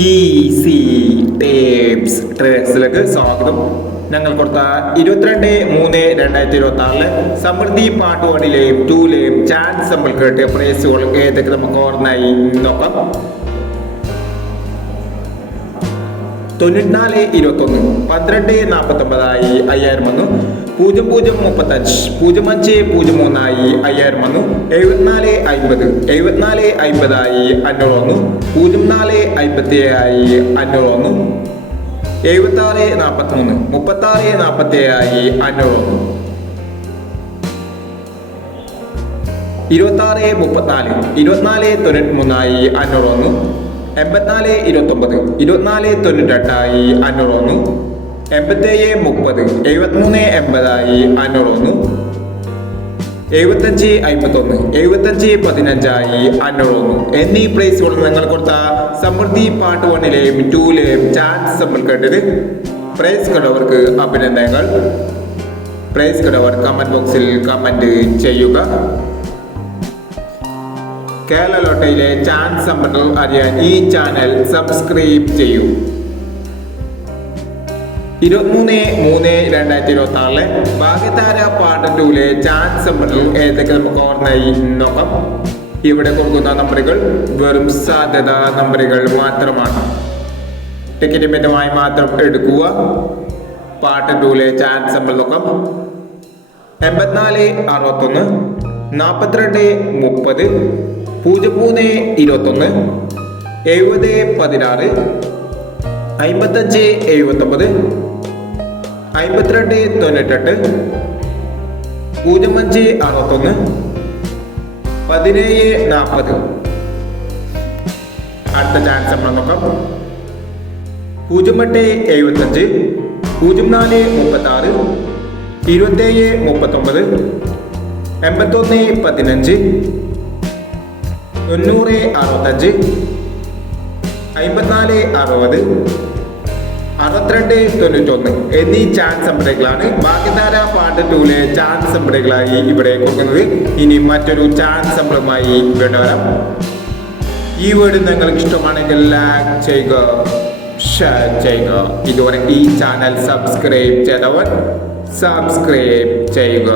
Easy tapes ട്രേഡ്സിലേക്ക് സ്വാഗതം. ഞങ്ങൾ കൊടുത്ത 22/3/2026 സമൃദ്ധി പാർട്ട് 1ലെയും 2ലെയും ചാൻസ് നമ്മൾ കേട്ട പ്രൈസുകൾ ഏതൊക്കെ നമുക്ക് ഓർമ്മയായി നോക്കാം. 94-21 12-49 5000 വന്നു. 0035 0503 5000 വന്നു. 74-50 74-50 500 വന്നു. 04-57 500 വന്നു. 76-43 36-47 500 വന്നു. 26-34 24-93 500 വന്നു. 84-29 24-98 500 വന്നു. 87-30 73-80 500 വന്നു. 75-51 75-15 500 വന്നു. എന്നീ പ്രൈസുകൾ നിങ്ങൾ കൊടുത്ത സമൃദ്ധി പാർട്ട് 1ലെയും 2ലെയും ചാൻസ് നമ്മൾ കേട്ടത്. പ്രൈസ് കണ്ടവർക്ക് അഭിനന്ദനങ്ങൾ. പ്രൈസ് കണ്ടവർ കമന്റ് ബോക്സിൽ കമന്റ് ചെയ്യുക. കേരള ലോട്ടറിയിലെ ചാൻസ് നമ്പറുകൾ അറിയാൻ ഈ ചാനൽ സബ്സ്ക്രൈബ് ചെയ്യൂ. 23/3/2026 ഭാഗ്യതാര പാർട്ട് 2ലെ ചാൻസ് നമ്പറുകൾ ഏതൊക്കെ നമുക്ക് ഓർമ്മയായി നോക്കാം. ഇവിടെ കൊടുക്കുന്ന നമ്പറുകൾ വെറും സാധ്യത നമ്പറുകൾ മാത്രമാണ്. ടിക്കറ്റ് മിതമായി മാത്രം എടുക്കുക. പാർട്ട് 2ലെ ചാൻസ് നമ്പർ നോക്കാം. 84-61 42-30 03-21 70-16 55-79 52-98 05-61 17-40. അടുത്ത ചാൻസ് നമ്മൾ നോക്കാം. 08-75 04-36 27-39 81-15 90-65 54-60 62-91 എന്നീ ചാൻസ് നമ്പറുകളാണ് ഭാഗ്യധാര പാർട്ട് 2ലെ ചാൻസ് നമ്പറുകളായി ഇവിടെ കൊടുക്കുന്നത്. ഇനി മറ്റൊരു ചാൻസ് നമ്പറുമായി വേണ്ടവരാം. ഈ വീഡിയോ നിങ്ങൾക്ക് ഇഷ്ടമാണെങ്കിൽ ലൈക്ക് ചെയ്യുക, ഷെയർ ചെയ്യുക. ഇതുവരെ ഈ ചാനൽ സബ്സ്ക്രൈബ് ചെയ്തവർ സബ്സ്ക്രൈബ് ചെയ്യുക.